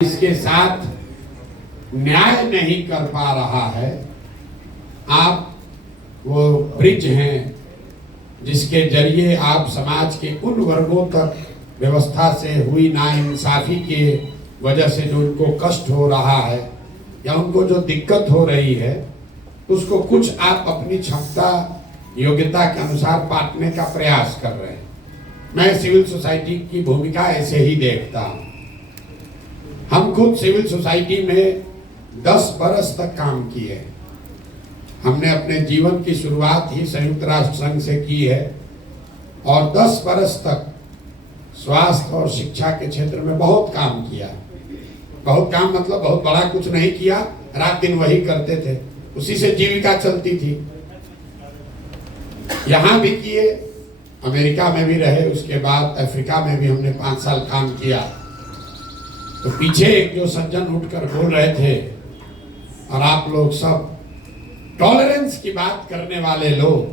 इसके साथ न्याय नहीं कर पा रहा है। आप वो ब्रिज हैं जिसके जरिए आप समाज के उन वर्गों तक व्यवस्था से हुई नाइंसाफी के वजह से जो उनको कष्ट हो रहा है या उनको जो दिक्कत हो रही है उसको कुछ आप अपनी क्षमता योग्यता के अनुसार बांटने का प्रयास कर रहे हैं। मैं सिविल सोसाइटी की भूमिका ऐसे ही देखता हूँ। हम खुद सिविल सोसाइटी में 10 बरस तक काम किए। हमने अपने जीवन की शुरुआत ही संयुक्त राष्ट्र संघ से की है और 10 बरस तक स्वास्थ्य और शिक्षा के क्षेत्र में बहुत काम किया। बहुत काम मतलब बहुत बड़ा कुछ नहीं किया, रात दिन वही करते थे, उसी से जीविका चलती थी। यहाँ भी किए, अमेरिका में भी रहे, उसके बाद अफ्रीका में भी हमने 5 साल काम किया। तो पीछे एक जो सज्जन उठकर बोल रहे थे और आप लोग सब टॉलरेंस की बात करने वाले लोग,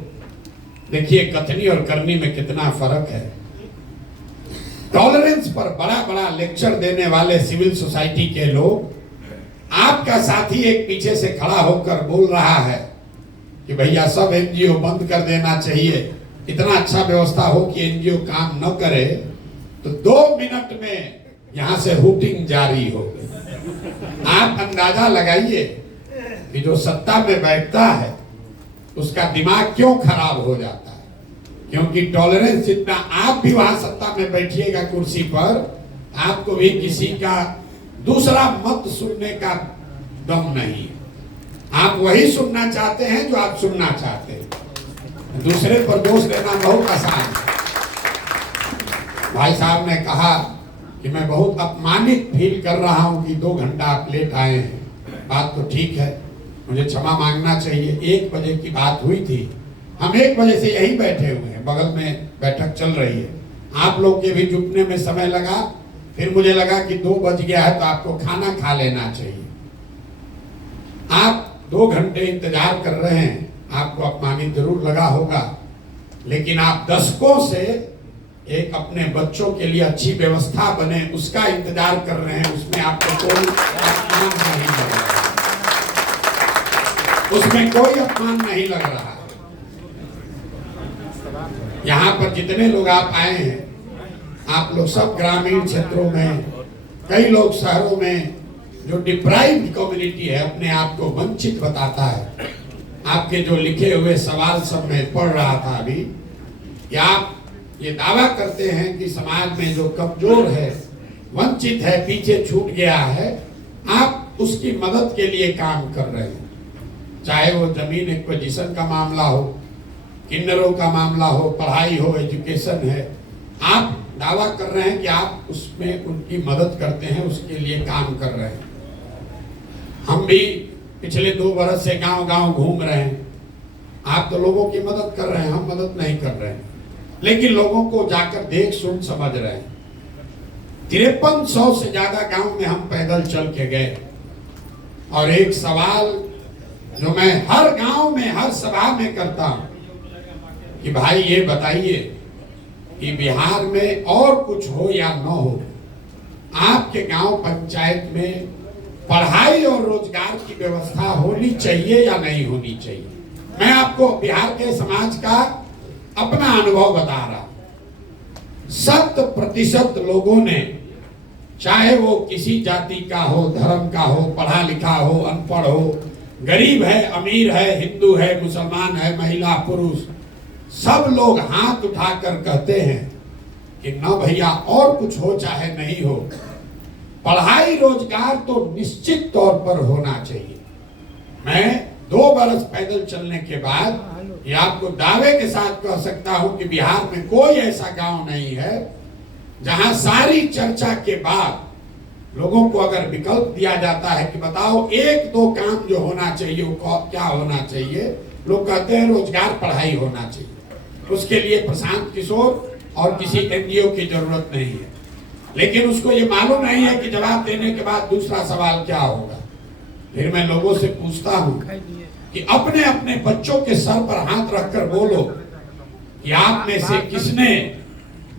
देखिए कथनी और करनी में कितना फर्क है। टॉलरेंस पर बड़ा बड़ा लेक्चर देने वाले सिविल सोसाइटी के लोग, आपका साथी एक पीछे से खड़ा होकर बोल रहा है कि भैया सब एनजीओ बंद कर देना चाहिए, इतना अच्छा व्यवस्था हो कि एनजीओ काम न करे, तो 2 मिनट में यहां से हुटिंग जारी हो गई। आप अंदाजा लगाइए कि जो सत्ता में बैठता है उसका दिमाग क्यों खराब हो जाता है, क्योंकि टॉलरेंस जितना आप भी वहां सत्ता में बैठिएगा कुर्सी पर, आपको भी किसी का दूसरा मत सुनने का दम नहीं। आप वही सुनना चाहते हैं जो आप सुनना चाहते हैं। दूसरे पर दोष देना बहुत आसान है। भाई साहब ने कहा कि मैं बहुत अपमानित फील कर रहा हूं कि 2 घंटा आप लेट आए हैं। बात तो ठीक है, मुझे क्षमा मांगना चाहिए। 1 बजे की बात हुई थी, हम 1 बजे से यही बैठे हुए हैं, बगल में बैठक चल रही है। आप लोग के भी जुटने में समय लगा, फिर मुझे लगा कि 2 बज गया है तो आपको खाना खा लेना चाहिए। आप 2 घंटे इंतजार कर रहे हैं, आपको अपमानित जरूर लगा होगा, लेकिन आप दशकों से एक अपने बच्चों के लिए अच्छी व्यवस्था बने उसका इंतजार कर रहे हैं, उसमें आपको कोई अपमान नहीं लग रहा, उसमें कोई अपमान नहीं लग रहा। यहाँ पर जितने लोग आप आए हैं, आप लोग सब ग्रामीण क्षेत्रों में, कई लोग शहरों में, जो डिप्राइव्ड कम्युनिटी है, अपने आप को वंचित बताता है। आपके जो लिखे हुए सवाल सब मैं पढ़ रहा था अभी, कि आप ये दावा करते हैं कि समाज में जो कमजोर है, वंचित है, पीछे छूट गया है, आप उसकी मदद के लिए काम कर रहे हैं। चाहे वो जमीन एक्विजिशन का मामला हो, किन्नरों का मामला हो, पढ़ाई हो, एजुकेशन है, आप दावा कर रहे हैं कि आप उसमें उनकी मदद करते हैं, उसके लिए काम कर रहे हैं। हम भी पिछले 2 बरस से गांव-गांव घूम रहे हैं। आप तो लोगों की मदद कर रहे हैं, हम मदद नहीं कर रहे हैं, लेकिन लोगों को जाकर देख सुन समझ रहे हैं। 5300 से ज्यादा गांव में हम पैदल चल के गए और एक सवाल जो मैं हर गांव में, हर सभा में करता हूं कि भाई ये बताइए कि बिहार में और कुछ हो या न हो, आपके गांव पंचायत में पढ़ाई और रोजगार की व्यवस्था होनी चाहिए या नहीं होनी चाहिए। मैं आपको बिहार के समाज का अपना अनुभव बता रहा। 100% लोगों ने, चाहे वो किसी जाति का हो, धर्म का हो, पढ़ा लिखा हो, अनपढ़ हो, गरीब है, अमीर है, हिंदू है, मुसलमान है, महिला पुरुष, सब लोग हाथ उठाकर कहते हैं कि न भैया और कुछ हो चाहे नहीं हो, पढ़ाई रोजगार तो निश्चित तौर पर होना चाहिए। मैं 2 बरस पैदल चलने के बाद ये आपको दावे के साथ कह सकता हूं कि बिहार में कोई ऐसा गांव नहीं है जहां सारी चर्चा के बाद लोगों को अगर विकल्प दिया जाता है कि बताओ 1-2 काम जो होना चाहिए वो क्या होना चाहिए, लोग कहते हैं रोजगार, पढ़ाई होना चाहिए। उसके लिए प्रशांत किशोर और किसी एनजीओ की जरूरत नहीं है, लेकिन उसको ये मालूम नहीं है कि जवाब देने के बाद दूसरा सवाल क्या होगा। फिर मैं लोगों से पूछता हूं कि अपने अपने बच्चों के सर पर हाथ रखकर बोलो कि आप में से किसने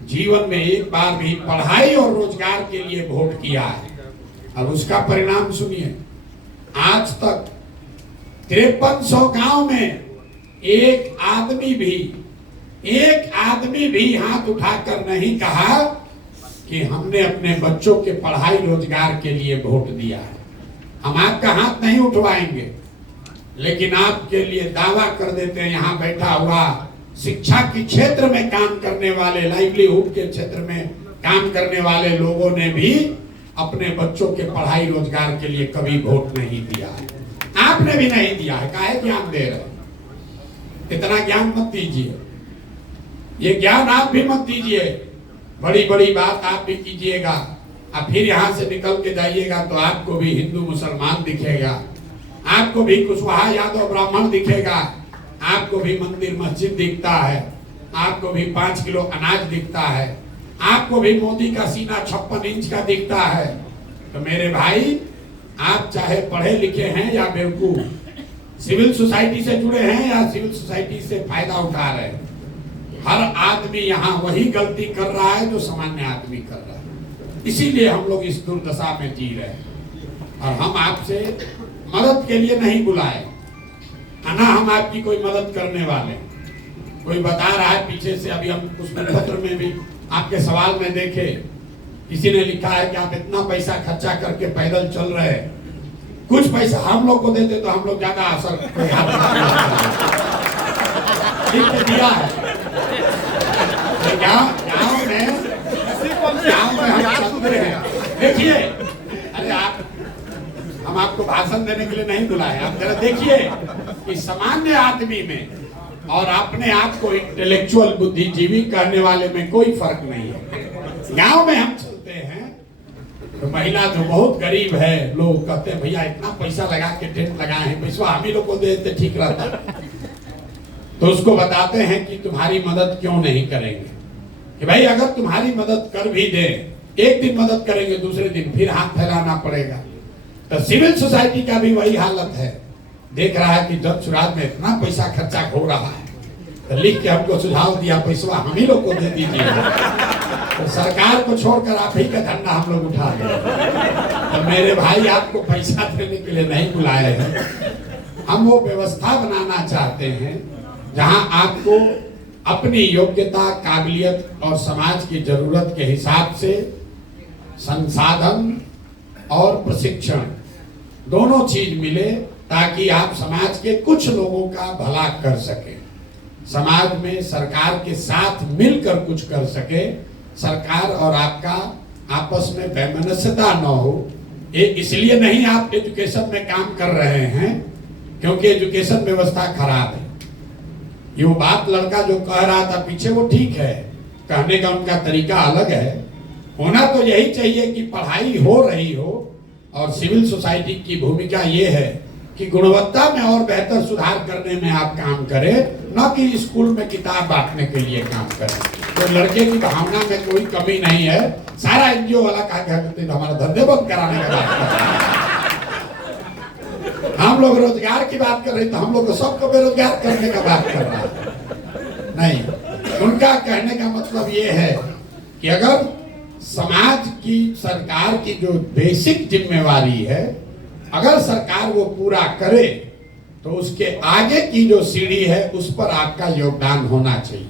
जीवन में एक बार भी पढ़ाई और रोजगार के लिए वोट किया है। और उसका परिणाम सुनिए, आज तक 5300 गांव में एक आदमी भी हाथ उठाकर नहीं कहा कि हमने अपने बच्चों के पढ़ाई रोजगार के लिए वोट दिया है। हम आपका हाथ नहीं उठवाएंगे, लेकिन आपके लिए दावा कर देते हैं, यहाँ बैठा हुआ शिक्षा के क्षेत्र में काम करने वाले, लाइवलीहुड के क्षेत्र में काम करने वाले लोगों ने भी अपने बच्चों के पढ़ाई रोजगार के लिए कभी वोट नहीं दिया है। आपने भी नहीं दिया है, काहे ज्ञान दे रहे? इतना ज्ञान मत दीजिए, ये ज्ञान आप भी मत दीजिए। बड़ी बड़ी बात आप भी कीजिएगा, अब फिर यहाँ से निकल के जाइएगा तो आपको भी हिंदू मुसलमान दिखेगा, आपको भी कुशवाहा यादव ब्राह्मण दिखेगा, आपको भी मंदिर मस्जिद दिखता है, आपको भी 5 किलो अनाज दिखता है, आपको भी मोदी का सीना 56 इंच का दिखता है। तो मेरे भाई, आप चाहे पढ़े लिखे हैं या बेवकूफ, सिविल सोसाइटी से जुड़े हैं या सिविल सोसाइटी से फायदा उठा रहे हैं, हर आदमी यहाँ वही गलती कर रहा है जो सामान्य आदमी कर रहा है। इसीलिए हम लोग इस दुर्दशा में जी रहे हैं। और हम आपसे मदद के लिए नहीं बुलाए, ना हम आपकी कोई मदद करने वाले। कोई बता रहा है पीछे से, अभी हम उस पत्र में भी आपके सवाल में देखे, किसी ने लिखा है कि आप इतना पैसा खर्चा करके पैदल चल रहे हैं, कुछ पैसा हम लोग को देते तो हम लोग ज्यादा असर दिया है। गाँव में हम चलते हैं, देखिए, अरे हम आपको भाषण देने के लिए नहीं बुलाए, आप जरा देखिए कि सामान्य आदमी में और अपने आप को इंटेलेक्चुअल बुद्धिजीवी करने वाले में कोई फर्क नहीं है। गांव में हम चलते हैं तो महिला जो बहुत गरीब है, लोग कहते हैं भैया इतना पैसा लगा के टेंट लगाए हैं, पैसा हम ही लोग को दे देते ठीक रहता। तो उसको बताते हैं कि तुम्हारी मदद क्यों नहीं करेंगे, कि भाई अगर तुम्हारी मदद कर भी दे, एक दिन मदद करेंगे, दूसरे दिन फिर हाथ फैलाना पड़ेगा। तो सिविल सोसाइटी का भी वही हालत है, देख रहा है कि जब चुनाव में इतना पैसा खर्चा हो रहा है, तो लिख के हमको सुझाव दिया पैसा हम ही लोग को दे दीजिए, तो सरकार को छोड़कर आप ही का धंधा हम लोग उठा लें। तो मेरे भाई, आपको पैसा देने के लिए नहीं बुलाए हैं, हम वो व्यवस्था बनाना चाहते हैं जहां आपको अपनी योग्यता, काबिलियत और समाज की जरूरत के हिसाब से संसाधन और प्रशिक्षण दोनों चीज मिले, ताकि आप समाज के कुछ लोगों का भला कर सके, समाज में सरकार के साथ मिलकर कुछ कर सके, सरकार और आपका आपस में वैमनस्यता न हो। ये इसलिए नहीं आप एजुकेशन में काम कर रहे हैं क्योंकि एजुकेशन व्यवस्था खराब है। ये वो बात लड़का जो कह रहा था पीछे, वो ठीक है, कहने का उनका तरीका अलग है। होना तो यही चाहिए कि पढ़ाई हो रही हो, और सिविल सोसाइटी की भूमिका ये है कि गुणवत्ता में और बेहतर सुधार करने में आप काम करें, न कि स्कूल में किताब बांटने के लिए काम करें। तो लड़के की भावना में कोई कमी नहीं है। सारा एनजीओ वाला कहा करते हमारा धंधे बंद कराने का बात कर रहे हैं। हम लोग रोजगार की बात कर रहे तो हम लोग तो सबको बेरोजगार करने का बात कर रहा है। नहीं, उनका कहने का मतलब ये है कि अगर समाज की, सरकार की जो बेसिक जिम्मेवारी है, अगर सरकार वो पूरा करे तो उसके आगे की जो सीढ़ी है उस पर आपका योगदान होना चाहिए।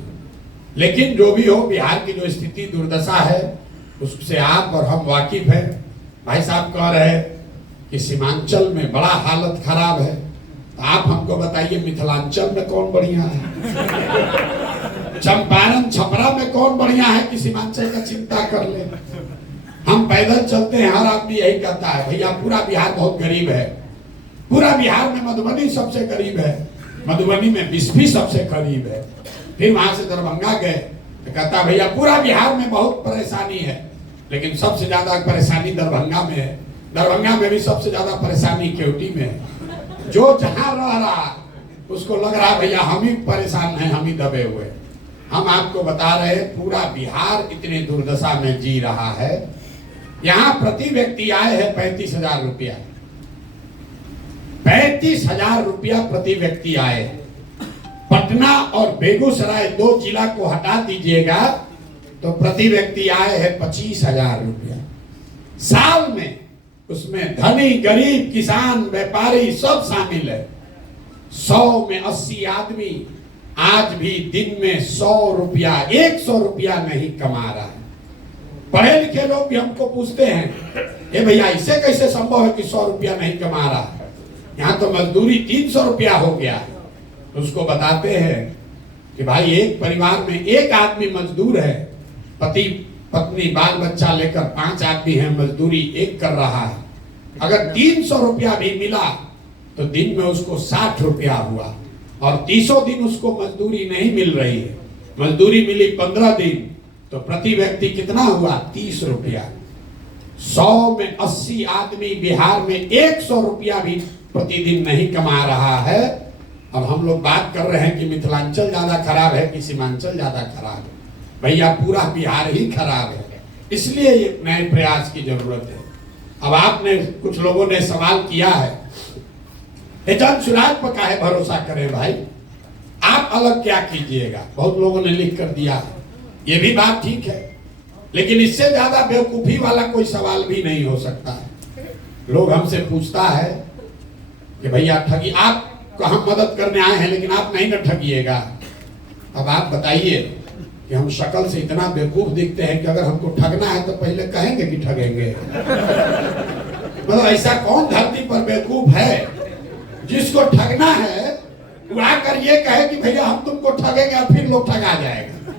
लेकिन जो भी हो, बिहार की जो स्थिति दुर्दशा है उससे आप और हम वाकिफ हैं। भाई साहब कह रहे हैं कि सीमांचल में बड़ा हालत खराब है, तो आप हमको बताइए मिथिलांचल में कौन बढ़िया है, चंपारण छपरा में कौन बढ़िया है कि सीमांचल का चिंता कर ले। हम पैदल चलते हैं, हर आदमी यही कहता है भैया पूरा बिहार बहुत गरीब है, पूरा बिहार में मधुबनी सबसे गरीब है, मधुबनी में बिस्फी सबसे गरीब है। फिर वहां से दरभंगा गए तो कहता भैया पूरा बिहार में बहुत परेशानी है, लेकिन सबसे ज्यादा परेशानी दरभंगा में है, दरभंगा में भी सबसे ज्यादा परेशानी केवटी में है। जो जहां रह रहा उसको लग रहा भैया हम ही परेशान हैं, हम ही दबे हुए। हम आपको बता रहे हैं पूरा बिहार इतनी दुर्दशा में जी रहा है। यहाँ प्रति व्यक्ति आय है 35,000 रुपया, 35,000 रुपया प्रति व्यक्ति आय है। पटना और बेगूसराय 2 जिला को हटा दीजिएगा तो प्रति व्यक्ति आय है 25,000 रुपया। साल में उसमें धनी गरीब किसान व्यापारी सब शामिल है। 100 में 80 आदमी आज भी दिन में 100 रुपया 100 रुपया नहीं कमा रहा है। पढ़े लिखे लोग भी हमको पूछते हैं, ये भैया इससे कैसे संभव है कि 100 रुपया नहीं कमा रहा है, यहाँ तो मजदूरी 300 रुपया हो गया। उसको बताते हैं कि भाई एक परिवार में एक आदमी मजदूर है, पति पत्नी बाल बच्चा लेकर 5 आदमी है, मजदूरी एक कर रहा है। अगर 300 रुपया भी मिला तो दिन में उसको 60 रुपया हुआ, और 30 दिन उसको मजदूरी नहीं मिल रही है, मजदूरी मिली 15 दिन, तो प्रति व्यक्ति कितना हुआ 30 रुपया। 100 में 80 आदमी बिहार में 100 रुपया भी प्रतिदिन नहीं कमा रहा है, और हम लोग बात कर रहे हैं कि मिथिलांचल ज्यादा खराब है कि सीमांचल ज्यादा खराब है। भैया पूरा बिहार ही खराब है, इसलिए ये नए प्रयास की जरूरत है। अब आपने कुछ लोगों ने सवाल किया है, जन सुराज पर काहे भरोसा करें भाई, आप अलग क्या कीजिएगा। बहुत लोगों ने लिख कर दिया, ये भी बात ठीक है, लेकिन इससे ज्यादा बेवकूफी वाला कोई सवाल भी नहीं हो सकता है। लोग हमसे पूछता है कि भैया ठगी, आप हम मदद करने आए हैं लेकिन आप नहीं ना ठगिएगा। अब आप बताइए कि हम शक्ल से इतना बेवकूफ दिखते हैं कि अगर हमको ठगना है तो पहले कहेंगे कि ठगेंगे। मतलब ऐसा कौन धरती पर बेवकूफ है जिसको ठगना है वो आकर ये कहे कि भैया हम तुमको ठगेंगे, और फिर लोग ठगा जाएगा।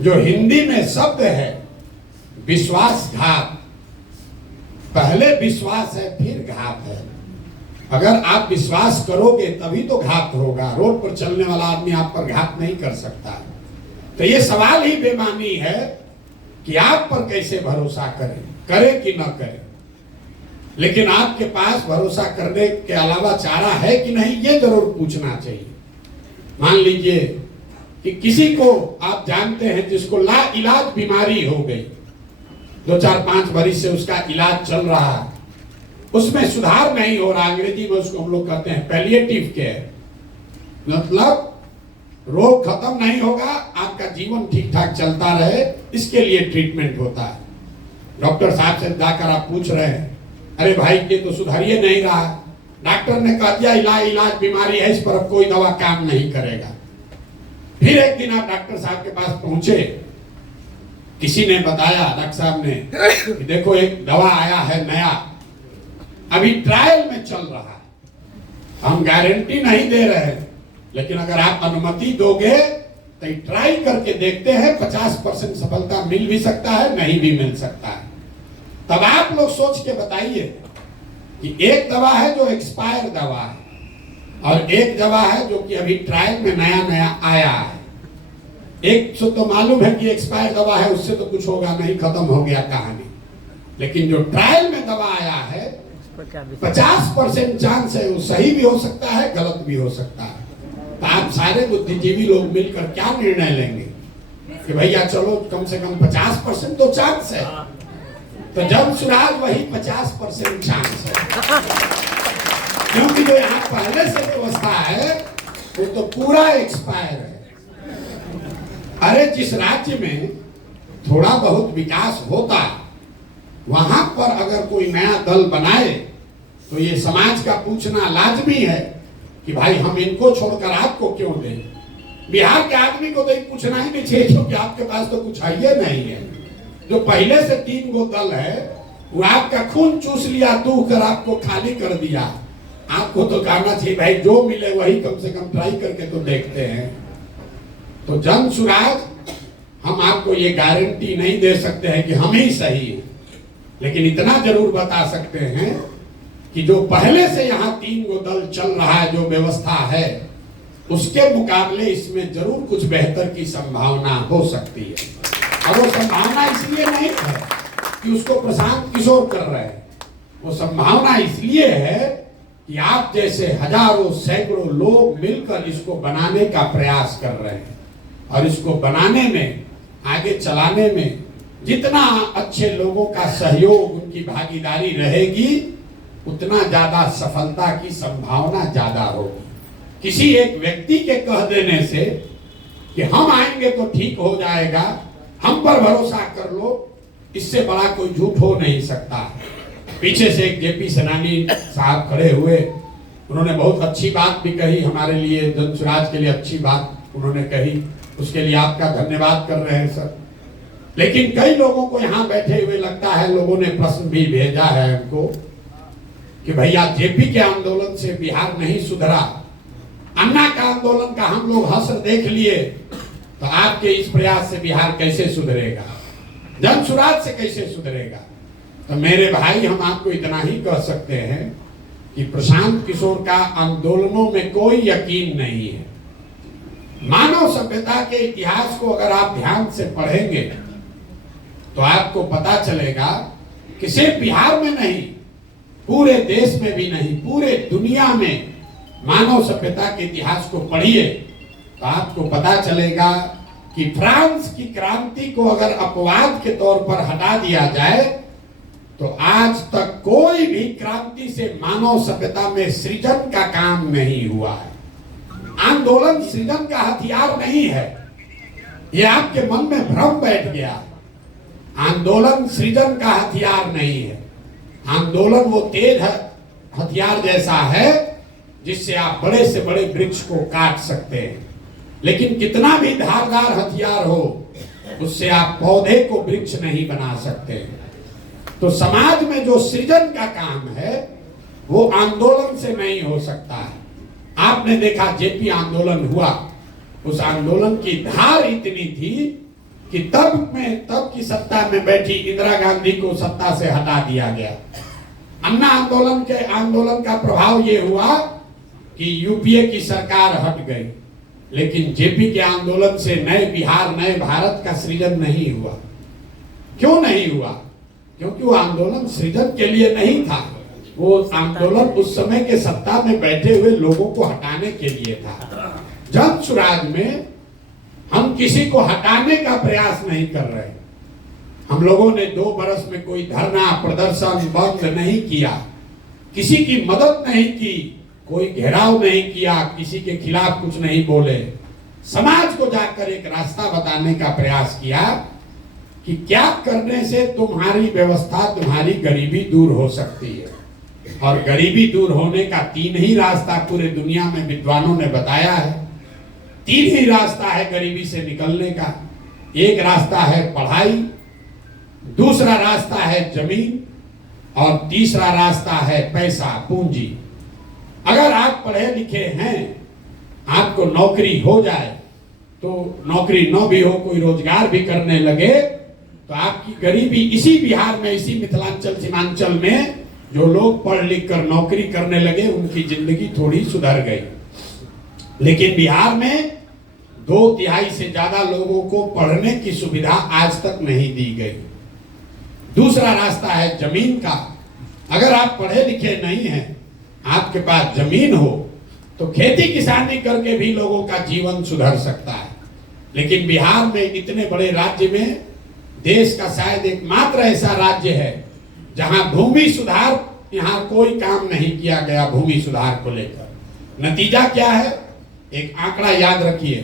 जो हिंदी में शब्द है विश्वासघात, पहले विश्वास है फिर घात है। अगर आप विश्वास करोगे तभी तो घात होगा। रोड पर चलने वाला आदमी आप पर घात नहीं कर सकता। तो ये सवाल ही बेमानी है कि आप पर कैसे भरोसा करें, करें कि ना करें। लेकिन आपके पास भरोसा करने के अलावा चारा है कि नहीं, ये जरूर पूछना चाहिए। मान लीजिए कि किसी को आप जानते हैं जिसको ला इलाज बीमारी हो गई, 2-4-5 बरिस से उसका इलाज चल रहा है, उसमें सुधार नहीं हो रहा, अंग्रेजी में उसको हम लोग कहते हैं पैलिएटिव केयर, मतलब रोग खत्म नहीं होगा, आपका जीवन ठीक ठाक चलता रहे, इसके लिए ट्रीटमेंट होता है। डॉक्टर साहब से जाकर आप पूछ रहे हैं, अरे भाई ये तो सुधरिए नहीं रहा, डॉक्टर ने कह दिया इलाज बीमारी है, इस पर अब कोई दवा काम नहीं करेगा। फिर एक दिन आप डॉक्टर साहब के पास पहुंचे, किसी ने बताया डॉक्टर साहब ने कि देखो एक दवा आया है नया, अभी ट्रायल में चल रहा है, हम गारंटी नहीं दे रहे हैं, लेकिन अगर आप अनुमति दोगे तो ट्राई करके देखते हैं, 50% सफलता मिल भी सकता है, नहीं भी मिल सकता है। तब आप लोग सोच के बताइए कि एक दवा है जो एक्सपायर दवा है, और एक दवा है जो कि अभी ट्रायल में नया नया आया है। एक तो मालूम है कि एक्सपायर दवा है, उससे तो कुछ होगा नहीं, खत्म हो गया कहानी। लेकिन जो ट्रायल में दवा आया है 50% चांस है वो सही भी हो सकता है, गलत भी हो सकता है। तो आप सारे बुद्धिजीवी लोग मिलकर क्या निर्णय लेंगे कि भैया चलो कम से कम 50% तो चांस है, तो जब सुराज वही 50% चांस है, क्योंकि जो यहाँ पहले से व्यवस्था है वो तो पूरा एक्सपायर है। अरे जिस राज्य में थोड़ा बहुत विकास होता, वहां पर अगर कोई नया दल बनाए तो ये समाज का पूछना लाजमी है कि भाई हम इनको छोड़कर आपको क्यों दें। बिहार के आदमी को तो पूछना ही नहीं चाहिए, क्योंकि आपके पास तो कुछ है ही नहीं है। जो पहले से 3 गो दल है वो आपका खून चूस लिया, दूह कर आपको खाली कर दिया। आपको तो कहना चाहिए भाई जो मिले वही कम से कम ट्राई करके तो देखते हैं। तो जन सुराज हम आपको ये गारंटी नहीं दे सकते हैं कि हम ही सही हैं, लेकिन इतना जरूर बता सकते हैं कि जो पहले से यहाँ 3 गो दल चल रहा है, जो व्यवस्था है, उसके मुकाबले इसमें जरूर कुछ बेहतर की संभावना हो सकती है। और वो संभावना इसलिए नहीं है कि उसको प्रशांत किशोर कर रहे हैं, वो संभावना इसलिए है कि आप जैसे हजारों सैकड़ों लोग मिलकर इसको बनाने का प्रयास कर रहे हैं, और इसको बनाने में, आगे चलाने में जितना अच्छे लोगों का सहयोग, उनकी भागीदारी रहेगी, उतना ज्यादा सफलता की संभावना ज्यादा होगी। किसी एक व्यक्ति के कह देने से कि हम आएंगे तो ठीक हो जाएगा, हम पर भरोसा कर लो, इससे बड़ा कोई झूठ हो नहीं सकता। पीछे से एक जेपी सेनानी साहब खड़े हुए, उन्होंने बहुत अच्छी बात भी कही हमारे लिए, जन स्वराज के लिए अच्छी बात उन्होंने कही, उसके लिए आपका धन्यवाद कर रहे हैं सर। लेकिन कई लोगों को यहाँ बैठे हुए लगता है, लोगों ने प्रश्न भी भेजा है हमको कि भैया जेपी के आंदोलन से बिहार नहीं सुधरा, अन्ना का आंदोलन का हम लोग हसर देख लिए, तो आपके इस प्रयास से बिहार कैसे सुधरेगा, जन स्वराज से कैसे सुधरेगा। तो मेरे भाई, हम आपको इतना ही कह सकते हैं कि प्रशांत किशोर का आंदोलनों में कोई यकीन नहीं है। मानव सभ्यता के इतिहास को अगर आप ध्यान से पढ़ेंगे तो आपको पता चलेगा कि सिर्फ बिहार में नहीं, पूरे देश में भी नहीं, पूरे दुनिया में मानव सभ्यता के इतिहास को पढ़िए तो आपको पता चलेगा कि फ्रांस की क्रांति को अगर अपवाद के तौर पर हटा दिया जाए तो आज तक कोई भी क्रांति से मानव सभ्यता में सृजन का काम नहीं हुआ है। आंदोलन सृजन का हथियार नहीं है, यह आपके मन में भ्रम बैठ गया। आंदोलन सृजन का हथियार नहीं है। आंदोलन वो तेज हथियार जैसा है जिससे आप बड़े से बड़े वृक्ष को काट सकते हैं, लेकिन कितना भी धारदार हथियार हो उससे आप पौधे को वृक्ष नहीं बना सकते। तो समाज में जो सृजन का काम है वो आंदोलन से नहीं हो सकता है। आपने देखा जेपी आंदोलन हुआ, उस आंदोलन की धार इतनी थी कि तब की सत्ता में बैठी इंदिरा गांधी को सत्ता से हटा दिया गया। अन्ना आंदोलन का प्रभाव ये हुआ कि यूपीए की सरकार हट गई, लेकिन जेपी के आंदोलन से नए बिहार, नए भारत का सृजन नहीं हुआ। क्यों नहीं हुआ? क्योंकि वो आंदोलन सृजन के लिए नहीं था, वो आंदोलन उस समय के सत्ता में बैठे हुए लोगों को हटाने के लिए था। जन स्वराज में हम किसी को हटाने का प्रयास नहीं कर रहे। हम लोगों ने 2 बरस में कोई धरना, प्रदर्शन, बंद नहीं किया, किसी की मदद नहीं की, कोई घेराव नहीं किया, किसी के खिलाफ कुछ नहीं बोले। समाज को जाकर एक रास्ता बताने का प्रयास किया कि क्या करने से तुम्हारी व्यवस्था, तुम्हारी गरीबी दूर हो सकती है। और गरीबी दूर होने का 3 ही रास्ता पूरे दुनिया में विद्वानों ने बताया है। 3 ही रास्ता है गरीबी से निकलने का। एक रास्ता है पढ़ाई, दूसरा रास्ता है जमीन, और तीसरा रास्ता है पैसा, पूंजी। अगर आप पढ़े लिखे हैं, आपको नौकरी हो जाए, तो नौकरी न भी हो, कोई रोजगार भी करने लगे, तो आपकी गरीबी इसी बिहार में, इसी मिथिलांचल सीमांचल में जो लोग पढ़ लिख कर नौकरी करने लगे, उनकी जिंदगी थोड़ी सुधर गई। लेकिन बिहार में 2/3 से ज्यादा लोगों को पढ़ने की सुविधा आज तक नहीं दी गई। दूसरा रास्ता है जमीन का। अगर आप पढ़े लिखे नहीं हैं, आपके पास जमीन हो, तो खेती किसानी करके भी लोगों का जीवन सुधर सकता है। लेकिन बिहार में, इतने बड़े राज्य में, देश का शायद एकमात्र ऐसा राज्य है जहां भूमि सुधार, यहाँ कोई काम नहीं किया गया भूमि सुधार को लेकर। नतीजा क्या है? एक आंकड़ा याद रखिए,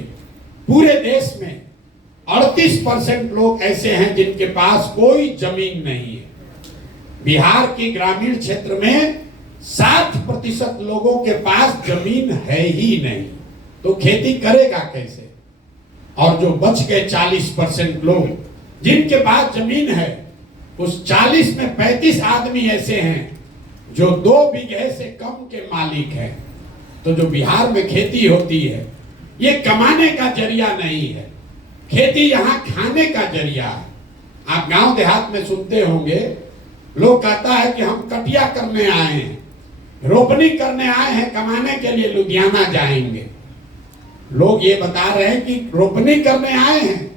पूरे देश में 38% लोग ऐसे हैं जिनके पास कोई जमीन नहीं है। बिहार के ग्रामीण क्षेत्र में 60% लोगों के पास जमीन है ही नहीं, तो खेती करेगा कैसे? और जो बच गए 40% लोग जिनके पास जमीन है, उस 40 में 35 आदमी ऐसे हैं जो 2 बीघे से कम के मालिक हैं। तो जो बिहार में खेती होती है, ये कमाने का जरिया नहीं है, खेती यहाँ खाने का जरिया है। आप गांव देहात में सुनते होंगे, लोग कहता है कि हम कटिया करने आए हैं, रोपनी करने आए हैं, कमाने के लिए लुधियाना जाएंगे। लोग ये बता रहे हैं कि रोपनी करने आए हैं,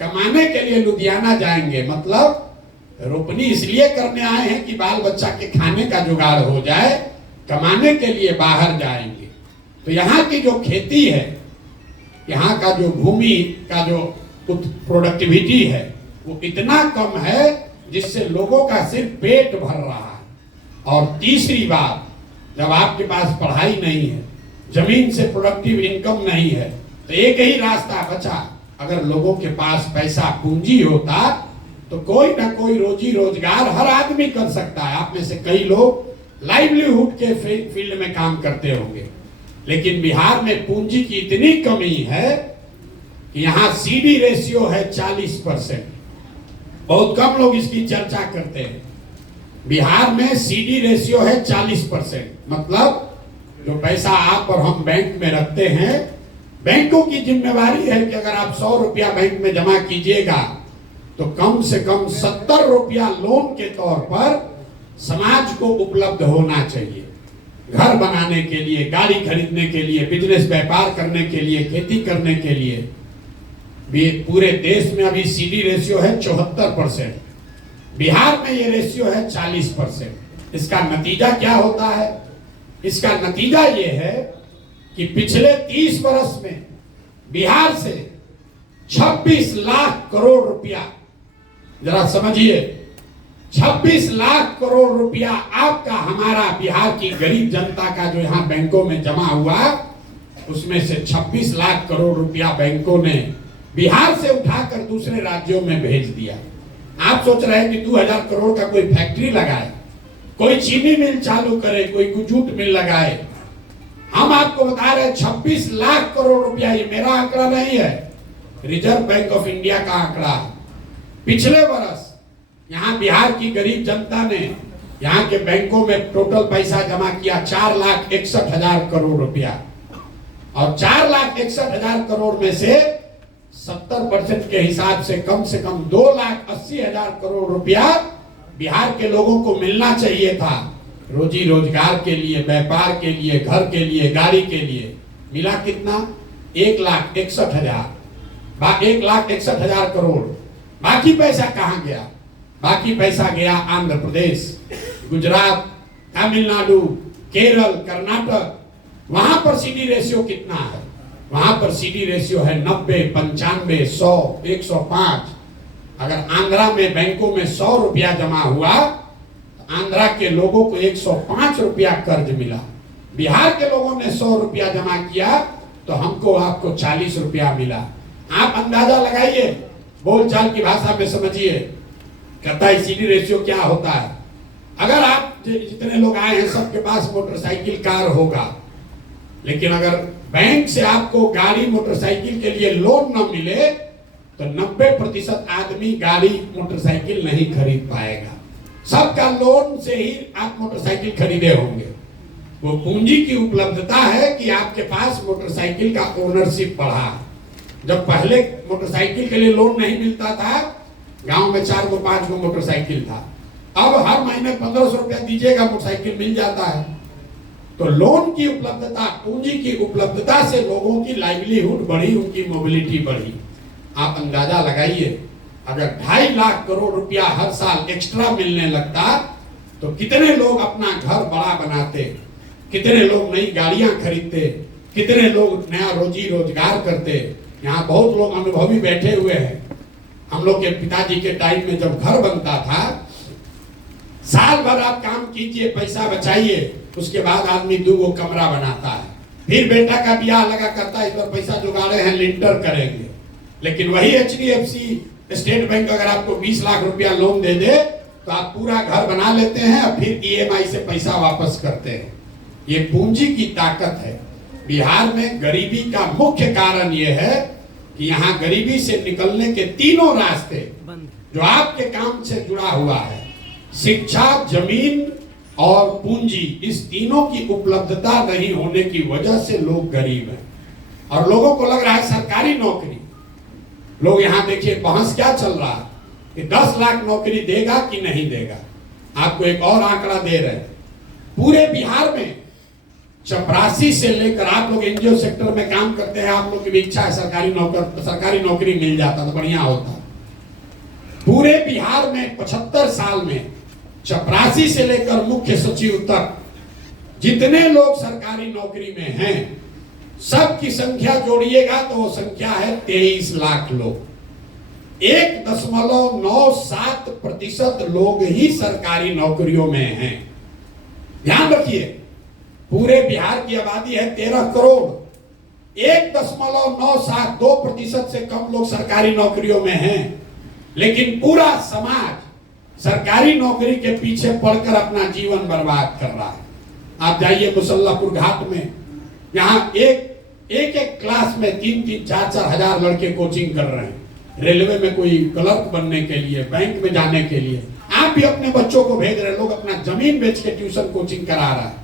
कमाने के लिए लुधियाना जाएंगे। मतलब रोपनी इसलिए करने आए हैं कि बाल बच्चा के खाने का जुगाड़ हो जाए, कमाने के लिए बाहर जाएंगे। तो यहाँ की जो खेती है, यहाँ का जो भूमि का जो प्रोडक्टिविटी है, वो इतना कम है जिससे लोगों का सिर्फ पेट भर रहा है। और तीसरी बात, जब आपके पास पढ़ाई नहीं है, जमीन से प्रोडक्टिव इनकम नहीं है, तो एक ही रास्ता बचा। अगर लोगों के पास पैसा, पूंजी होता तो कोई ना कोई रोजी रोजगार हर आदमी कर सकता है। आप में से कई लोग लाइवलीहुड के फील्ड में काम करते होंगे, लेकिन बिहार में पूंजी की इतनी कमी है कि यहाँ सीडी रेशियो है 40%। बहुत कम लोग इसकी चर्चा करते हैं। बिहार में सीडी रेशियो है 40%। मतलब जो पैसा आप और हम बैंक में रखते हैं, बैंकों की जिम्मेवारी है कि अगर आप 100 रुपया बैंक में जमा कीजिएगा तो कम से कम 70 रुपया लोन के तौर पर समाज को उपलब्ध होना चाहिए। घर बनाने के लिए, गाड़ी खरीदने के लिए, बिजनेस व्यापार करने के लिए, खेती करने के लिए। भी पूरे देश में अभी सीडी रेशियो है 74%, बिहार में ये रेशियो है 40%। इसका नतीजा क्या होता है? इसका नतीजा ये है कि पिछले 30 वर्ष में बिहार से 26 लाख करोड़ रुपया, जरा समझिए, 26 लाख करोड़ रुपया आपका, हमारा, बिहार की गरीब जनता का जो यहाँ बैंकों में जमा हुआ, उसमें से 26 लाख करोड़ रुपया बैंकों ने बिहार से उठाकर दूसरे राज्यों में भेज दिया। आप सोच रहे हैं कि 2000 करोड़ का कोई फैक्ट्री लगाए, कोई चीनी मिल चालू करे, कोई जूट मिल लगाए। हम आपको बता रहे हैं 26 लाख करोड़ रुपया, ये मेरा आंकड़ा नहीं है, रिजर्व बैंक ऑफ इंडिया का आंकड़ा। पिछले वर्ष यहाँ बिहार की गरीब जनता ने यहाँ के बैंकों में टोटल पैसा जमा किया 4,61,000 करोड़ रुपया, और 4,61,000 करोड़ में से 70% के हिसाब से कम 2,80,000 करोड़ रुपया बिहार के लोगों को मिलना चाहिए था, रोजी रोजगार के लिए, व्यापार के लिए, घर के लिए, गाड़ी के लिए। मिला कितना? 1,61,000, 1,61,000 करोड़। बाकी पैसा कहाँ गया? बाकी पैसा गया आंध्र प्रदेश, गुजरात, तमिलनाडु, केरल, कर्नाटक। वहां पर सीडी रेशियो कितना है? वहां पर सीडी रेशियो है 90, 95, 100, 105। अगर आंध्रा में बैंकों में 100 रुपया जमा हुआ तो आंध्रा के लोगों को 105 रुपया कर्ज मिला। बिहार के लोगों ने 100 रुपया जमा किया तो हमको, आपको 40 रुपया मिला। आप अंदाजा लगाइए, बोलचाल की भाषा में समझिए, कहता है सीडी रेशियो क्या होता है। अगर आप जितने लोग आए हैं सबके पास मोटरसाइकिल, कार होगा, लेकिन अगर बैंक से आपको गाड़ी, मोटरसाइकिल के लिए लोन न मिले तो 90% आदमी गाड़ी, मोटरसाइकिल नहीं खरीद पाएगा। सबका लोन से ही आप मोटरसाइकिल खरीदे होंगे। वो पूंजी की उपलब्धता है कि आपके पास मोटरसाइकिल का ओनरशिप बढ़ा। जब पहले मोटरसाइकिल के लिए लोन नहीं मिलता था, गांव में 4 गो 5 गो मोटरसाइकिल था, अब हर महीने 1500 रुपया दीजिएगा, मोटरसाइकिल मिल जाता है। तो लोन की उपलब्धता, पूंजी की उपलब्धता से लोगों की लाइवलीहुड बढ़ी, उनकी मोबिलिटी बढ़ी। आप अंदाजा लगाइए, अगर 2.5 लाख करोड़ रुपया हर साल एक्स्ट्रा मिलने लगता तो कितने लोग अपना घर बड़ा बनाते, कितने लोग नई गाड़ियां खरीदते, कितने लोग नया रोजी रोजगार करते। यहाँ बहुत लोग अनुभवी बैठे हुए हैं। हम लोग के पिताजी के टाइम में जब घर बनता था, साल भर आप काम कीजिए, पैसा बचाइए, उसके बाद आदमी 2 कमरा बनाता है, फिर बेटा का ब्याह लगा करता है, इस पर पैसा जुगाड़े हैं, लिंटर करेंगे। लेकिन वही HDFC, स्टेट बैंक अगर आपको 20 लाख रुपया लोन दे दे तो आप पूरा घर बना लेते हैं और फिर EMI से पैसा वापस करते हैं। ये पूंजी की ताकत है। बिहार में गरीबी का मुख्य कारण यह है कि यहाँ गरीबी से निकलने के 3 रास्ते जो आपके काम से जुड़ा हुआ है, शिक्षा, जमीन और पूंजी, इस तीनों की उपलब्धता नहीं होने की वजह से लोग गरीब हैं। और लोगों को लग रहा है सरकारी नौकरी, लोग यहाँ देखिए बहस क्या चल रहा है कि 10 लाख नौकरी देगा कि नहीं देगा। आपको एक और आंकड़ा दे रहे हैं, पूरे बिहार में चपरासी से लेकर, आप लोग एनजीओ सेक्टर में काम करते हैं, आप लोग की भी इच्छा है सरकारी नौकरी मिल जाता तो बढ़िया होता। पूरे बिहार में 75 साल में चपरासी से लेकर मुख्य सचिव तक जितने लोग सरकारी नौकरी में हैं, सबकी संख्या जोड़िएगा तो वो संख्या है 23 लाख लोग। 1.97% लोग ही सरकारी नौकरियों में हैं। ध्यान रखिए, पूरे बिहार की आबादी है 13 करोड़, 1.972% से कम लोग सरकारी नौकरियों में हैं। लेकिन पूरा समाज सरकारी नौकरी के पीछे पड़कर अपना जीवन बर्बाद कर रहा है। आप जाइए मुसल्लापुर घाट में, यहाँ एक क्लास में 3-4 हजार लड़के कोचिंग कर रहे हैं। रेलवे में कोई क्लर्क बनने के लिए, बैंक में जाने के लिए। आप भी अपने बच्चों को भेज रहे, लोग अपना जमीन बेच के ट्यूशन कोचिंग करा रहा है।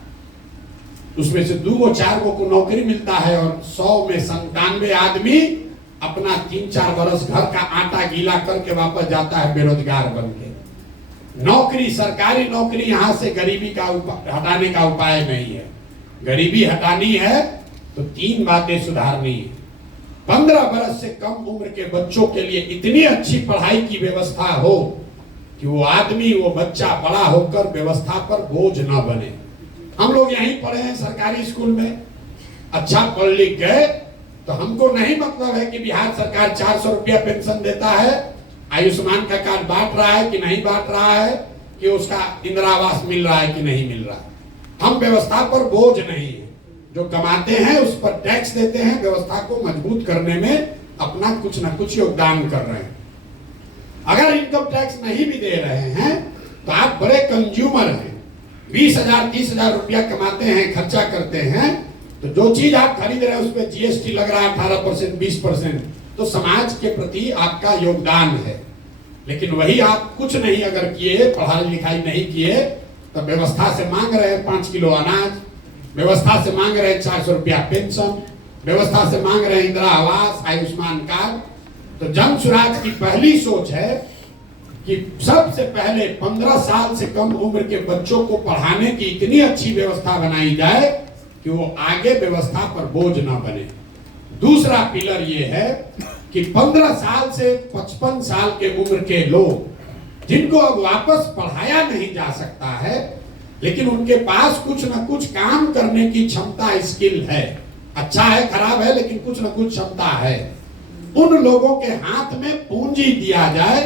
उसमें से 2-4 को नौकरी मिलता है और 100 में 97 आदमी अपना 3-4 बरस घर का आटा गीला करके वापस जाता है बेरोजगार बन के। नौकरी, सरकारी नौकरी यहाँ से गरीबी का हटाने का उपाय नहीं है। गरीबी हटानी है तो 3 बातें सुधारनी है। 15 बरस से कम उम्र के बच्चों के लिए इतनी अच्छी पढ़ाई की व्यवस्था हो कि वो आदमी, वो बच्चा बड़ा होकर व्यवस्था पर बोझ न बने। हम लोग यहीं पढ़े हैं सरकारी स्कूल में, अच्छा पढ़ लिख गए, तो हमको नहीं मतलब है कि बिहार सरकार 400 रुपया पेंशन देता है, आयुष्मान का कार्ड बांट रहा है कि नहीं बांट रहा है, कि उसका इंदिरा आवास मिल रहा है कि नहीं मिल रहा है। हम व्यवस्था पर बोझ नहीं है, जो कमाते हैं उस पर टैक्स देते हैं, व्यवस्था को मजबूत करने में अपना कुछ न कुछ योगदान कर रहे हैं। अगर इनकम टैक्स नहीं भी दे रहे हैं तो आप बड़े कंज्यूमर हैं, 20,000-30,000 रुपया कमाते हैं, खर्चा करते हैं, तो जो चीज आप खरीद रहे हैं उस पर जीएसटी लग रहा है 18%, 20%, तो समाज के प्रति आपका योगदान है। लेकिन वही आप कुछ नहीं अगर किए, पढ़ाई लिखाई नहीं किए, तो व्यवस्था से मांग रहे हैं 5 किलो अनाज, व्यवस्था से मांग रहे हैं 400 रुपया पेंशन, व्यवस्था से मांग रहे हैं इंदिरा आवास, आयुष्मान कार्ड। तो जन स्वराज की पहली सोच है कि सबसे पहले 15 साल से कम उम्र के बच्चों को पढ़ाने की इतनी अच्छी व्यवस्था बनाई जाए कि वो आगे व्यवस्था पर बोझ ना बने। दूसरा पिलर ये है कि 15 साल से 55 साल के उम्र के लोग जिनको अब वापस पढ़ाया नहीं जा सकता है, लेकिन उनके पास कुछ न कुछ काम करने की क्षमता, स्किल है, अच्छा है खराब है लेकिन कुछ न कुछ क्षमता है, उन लोगों के हाथ में पूंजी दिया जाए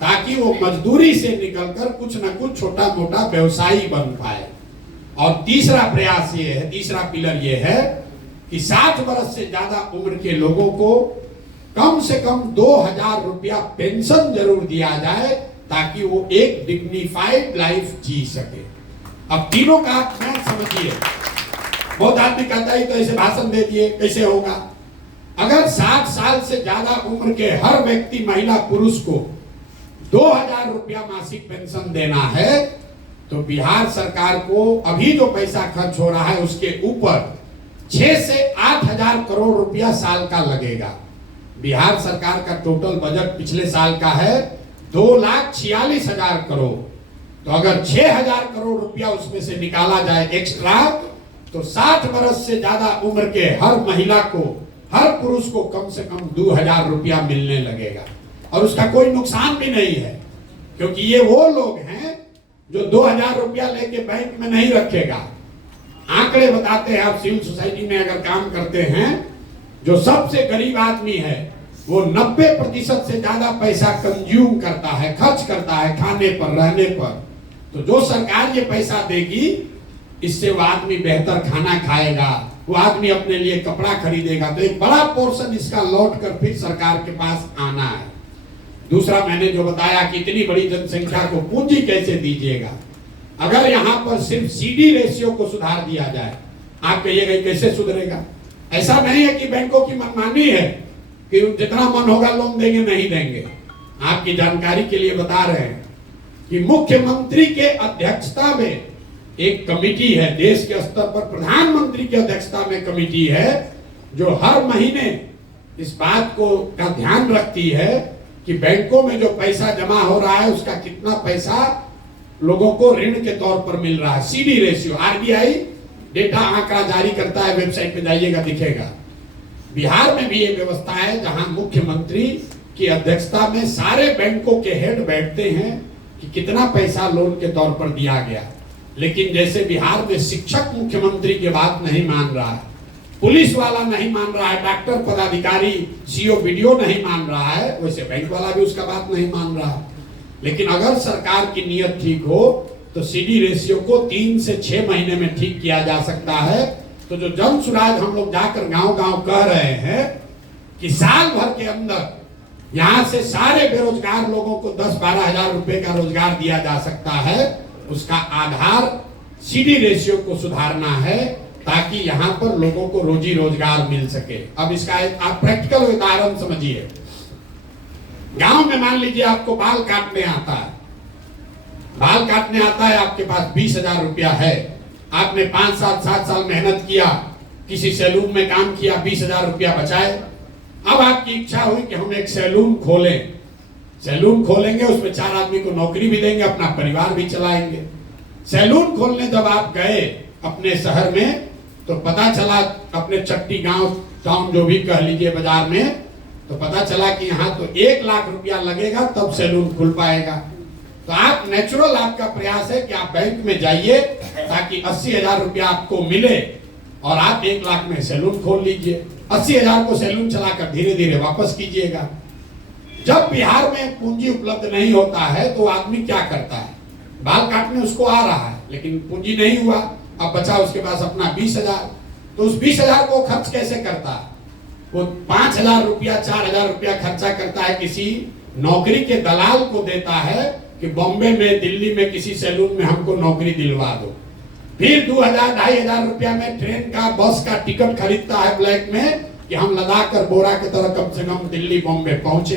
ताकि वो मजदूरी से निकलकर कुछ न कुछ छोटा मोटा व्यवसायी बन पाए। और तीसरा प्रयास ये है, तीसरा पिलर ये है कि 60 वर्ष से ज्यादा उम्र के लोगों को कम से कम 2,000 रुपया पेंशन जरूर दिया जाए ताकि वो एक डिग्निफाइड लाइफ जी सके। अब तीनों का आप समझिए। बहुत आदमी कहता है तो ऐसे भाषण दे दिए कैसे होगा। अगर 60 साल से ज्यादा उम्र के हर व्यक्ति, महिला पुरुष को 2,000 रुपया मासिक पेंशन देना है तो बिहार सरकार को अभी जो पैसा खर्च हो रहा है उसके ऊपर 6 से 8,000 करोड़ रुपया साल का लगेगा। बिहार सरकार का टोटल बजट पिछले साल का है 2,46,000 करोड़। तो अगर 6,000 करोड़ रुपया उसमें से निकाला जाए एक्स्ट्रा, तो 60 वर्ष से ज्यादा उम्र के हर महिला को, हर पुरुष को कम से कम 2,000 रुपया मिलने लगेगा। और उसका कोई नुकसान भी नहीं है, क्योंकि ये वो लोग हैं जो 2,000 रुपया लेके बैंक में नहीं रखेगा। आंकड़े बताते हैं, आप सिविल सोसाइटी में अगर काम करते हैं, जो सबसे गरीब आदमी है वो 90% से ज्यादा पैसा कंज्यूम करता है, खर्च करता है खाने पर, रहने पर। तो जो सरकार ये पैसा देगी, इससे वो आदमी बेहतर खाना खाएगा, वो आदमी अपने लिए कपड़ा खरीदेगा, तो एक बड़ा पोर्शन इसका लौट कर फिर सरकार के पास आना है। दूसरा, मैंने जो बताया कि इतनी बड़ी जनसंख्या को पूंजी कैसे दीजिएगा। अगर यहाँ पर सिर्फ सीडी रेशियो को सुधार दिया जाए, आप कहिएगा कैसे सुधरेगा। ऐसा नहीं है कि बैंकों की मनमानी है कि जितना मन होगा लोन देंगे, नहीं देंगे। आपकी जानकारी के लिए बता रहे हैं कि मुख्यमंत्री के अध्यक्षता में एक कमेटी है, देश के स्तर पर प्रधानमंत्री की अध्यक्षता में कमेटी है, जो हर महीने इस बात को का ध्यान रखती है कि बैंकों में जो पैसा जमा हो रहा है उसका कितना पैसा लोगों को ऋण के तौर पर मिल रहा है। सीडी रेशियो, आरबीआई डेटा आंकड़ा जारी करता है, वेबसाइट पे जाइएगा दिखेगा। बिहार में भी ये व्यवस्था है जहां मुख्यमंत्री की अध्यक्षता में सारे बैंकों के हेड बैठते हैं कि कितना पैसा लोन के तौर पर दिया गया। लेकिन जैसे बिहार में शिक्षक मुख्यमंत्री की बात नहीं मान रहा है, पुलिस वाला नहीं मान रहा है, डॉक्टर, पदाधिकारी, सीओ, वीडियो नहीं मान रहा है, वैसे बैंक वाला भी उसका बात नहीं मान रहा है। लेकिन अगर सरकार की नीयत ठीक हो तो सीडी रेशियो को 3 से 6 महीने में ठीक किया जा सकता है। तो जो जन स्वराज हम लोग जाकर गांव-गांव कह रहे हैं कि साल भर के अंदर यहाँ से सारे बेरोजगार लोगों को 10-12 हजार रुपए का रोजगार दिया जा सकता है। उसका आधार सीडी रेशियो को सुधारना है ताकि यहाँ पर लोगों को रोजी रोजगार मिल सके। अब इसका एक आप प्रैक्टिकल उदाहरण समझिए। गांव में मान लीजिए आपको बाल काटने आता है, बाल काटने आता है, आपके पास 20,000 रुपया है, आपने 5 साल 7 साल मेहनत किया, किसी सैलून में काम किया, 20,000 रुपया बचाए। अब आपकी इच्छा हुई कि हम एक सैलून खोलें, सैलून खोलेंगे, उसमें 4 आदमी को नौकरी भी देंगे, अपना परिवार भी चलाएंगे। सैलून खोलने जब आप गए अपने शहर में तो पता चला, अपने चट्टी गांव टाउन जो भी कह लीजिए बाजार में, तो पता चला कि यहाँ तो 1 लाख रुपया लगेगा तब सैलून खुल पाएगा। तो आप नेचुरल आपका प्रयास है कि आप बैंक में जाइए ताकि 80,000 रुपया आपको मिले और आप 1 लाख में सैलून खोल लीजिए। 80,000 को सैलून चलाकर धीरे धीरे वापस कीजिएगा। जब बिहार में पूंजी उपलब्ध नहीं होता है तो आदमी क्या करता है, बाल काटने उसको आ रहा है लेकिन पूंजी नहीं हुआ, अब बचा उसके पास अपना 20,000, तो उस 20,000 को खर्च कैसे करता है? वो 5,000 रुपया 4,000 रुपया खर्चा करता है, किसी नौकरी के दलाल को देता है कि बॉम्बे में दिल्ली में किसी सैलून में हमको नौकरी दिलवा दो। फिर 2,000-2,500 रुपया में ट्रेन का बस का टिकट खरीदता है ब्लैक में कि हम लद्दाख कर बोरा की तरह कम से कम दिल्ली बॉम्बे पहुंचे।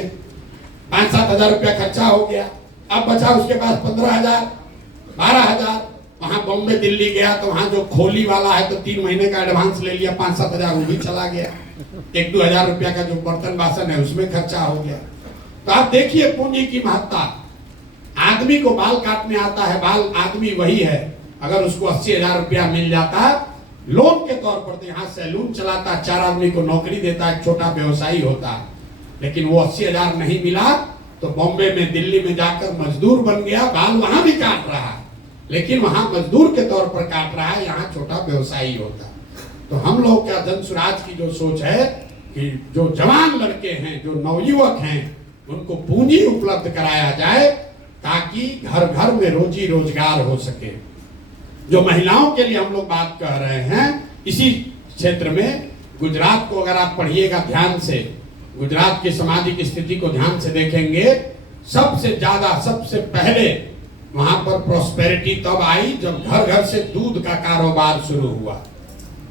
5-7 हजार रुपया खर्चा हो गया, अब बचा उसके पास 15,000 12,000। वहां बॉम्बे दिल्ली गया तो वहां जो खोली वाला है तो 3 महीने का एडवांस ले लिया, 5-7 हजार वो भी चला गया। 1-2 हजार रुपया का जो बर्तन बासन है उसमें खर्चा हो गया। तो आप देखिए पूंजी की महत्ता। आदमी को बाल काटने आता है, बाल आदमी वही है, अगर उसको 80,000 रुपया मिल जाता लोन के तौर पर तो यहाँ सैलून चलाता, 4 आदमी को नौकरी देता, एक छोटा व्यवसायी होता। लेकिन वो 80,000 नहीं मिला तो बॉम्बे में दिल्ली में जाकर मजदूर बन गया, बाल वहां भी काट रहा है लेकिन वहां मजदूर के तौर पर काट रहा है, यहाँ छोटा व्यवसायी होता। तो हम लोग क्या जन स्वराज की जो सोच है कि जो जवान लड़के हैं, जो नवयुवक हैं, उनको पूंजी उपलब्ध कराया जाए ताकि घर घर में रोजी रोजगार हो सके। जो महिलाओं के लिए हम लोग बात कर रहे हैं, इसी क्षेत्र में गुजरात को अगर आप पढ़िएगा ध्यान से, गुजरात की सामाजिक स्थिति को ध्यान से देखेंगे, सबसे ज्यादा सबसे पहले वहां पर प्रॉस्पेरिटी तब आई जब घर घर से दूध का कारोबार शुरू हुआ।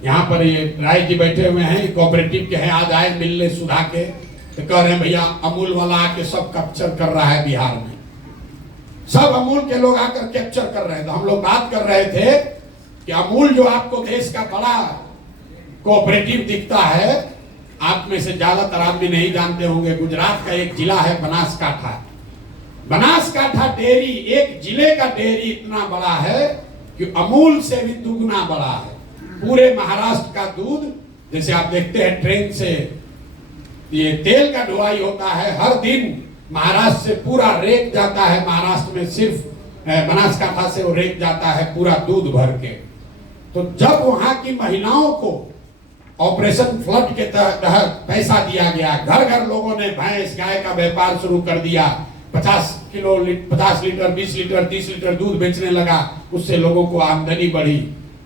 यहाँ पर ये राय जी बैठे हुए हैं, कोऑपरेटिव के हैं, आज आए मिलने सुधा के, तो कह रहे हैं भैया अमूल वाला आके सब कैप्चर कर रहा है बिहार में, सब अमूल के लोग आकर कैप्चर कर रहे हैं। तो हम लोग बात कर रहे थे कि अमूल जो आपको देश का बड़ा कोऑपरेटिव दिखता है, आप में से ज्यादातर आदमी नहीं जानते होंगे, गुजरात का एक जिला है बनासकाठा। बनासकाठा डेयरी, एक जिले का डेयरी इतना बड़ा है कि अमूल से भी दुगना बड़ा है। पूरे महाराष्ट्र का दूध, जैसे आप देखते हैं ट्रेन से ये तेल का ढुलाई होता है, हर दिन महाराष्ट्र से पूरा रेक जाता है, महाराष्ट्र में सिर्फ बनासकाठा से वो रेक जाता है पूरा दूध भर के। तो जब वहां की महिलाओं को ऑपरेशन फ्लड के तहत पैसा दिया गया, घर घर लोगों ने भैंस गाय का व्यापार शुरू कर दिया, 50 लीटर 20 लीटर 30 लीटर दूध बेचने लगा, उससे लोगों को आमदनी बढ़ी।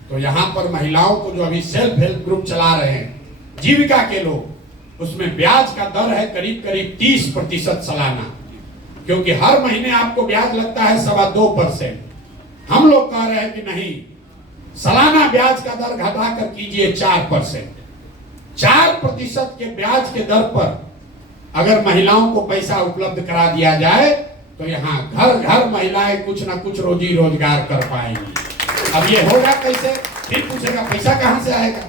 तो यहाँ पर महिलाओं को जो अभी सेल्फ हेल्प ग्रुप चला रहे हैं जीविका के लोग, उसमें ब्याज का दर है करीब करीब 30% सालाना, क्योंकि हर महीने आपको ब्याज लगता है 2.25%। हम लोग कह रहे हैं कि नहीं, सालाना ब्याज का दर घटाकर कीजिए 4%। 4% के ब्याज के दर पर अगर महिलाओं को पैसा उपलब्ध करा दिया जाए तो यहाँ घर घर महिलाएं कुछ ना कुछ रोजी रोजगार कर पाएंगी। अब ये होगा कैसे? फिर पूछेगा पैसा कहां से आएगा?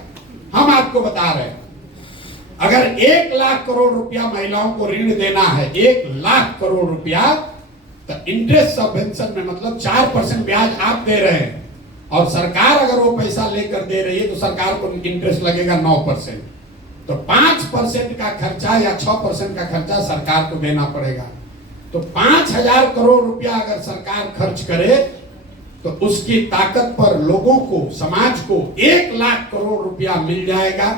हम आपको बता रहे हैं, अगर 1 लाख करोड़ रुपया महिलाओं को ऋण देना है, 1 लाख करोड़ रुपया, तो इंटरेस्ट सबवेंशन में मतलब 4% ब्याज आप दे रहे हैं और सरकार अगर वो पैसा लेकर दे रही है तो सरकार को इंटरेस्ट लगेगा 9%। तो 5% का खर्चा या 6% का खर्चा सरकार को देना पड़ेगा। तो 5,000 करोड़ रुपया अगर सरकार खर्च करे तो उसकी ताकत पर लोगों को, समाज को 1 लाख करोड़ रुपया मिल जाएगा।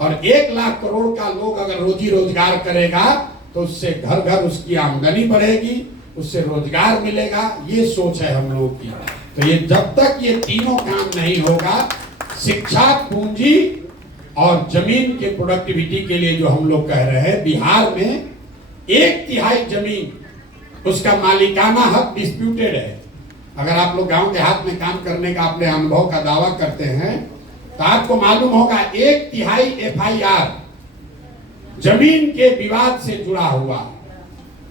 और 1 लाख करोड़ का लोग अगर रोजी रोजगार करेगा तो उससे घर घर उसकी आमदनी बढ़ेगी, उससे रोजगार मिलेगा। ये सोच है हम लोगों की। तो ये जब तक ये तीनों काम नहीं होगा, शिक्षा, पूंजी और जमीन के प्रोडक्टिविटी के लिए जो हम लोग कह रहे हैं, बिहार में 1/3 जमीन उसका मालिकाना हक डिस्प्यूटेड है। अगर आप लोग गांव देहात में काम करने का अपने अनुभव का दावा करते हैं तो आपको मालूम होगा 1/3 FIR जमीन के विवाद से जुड़ा हुआ।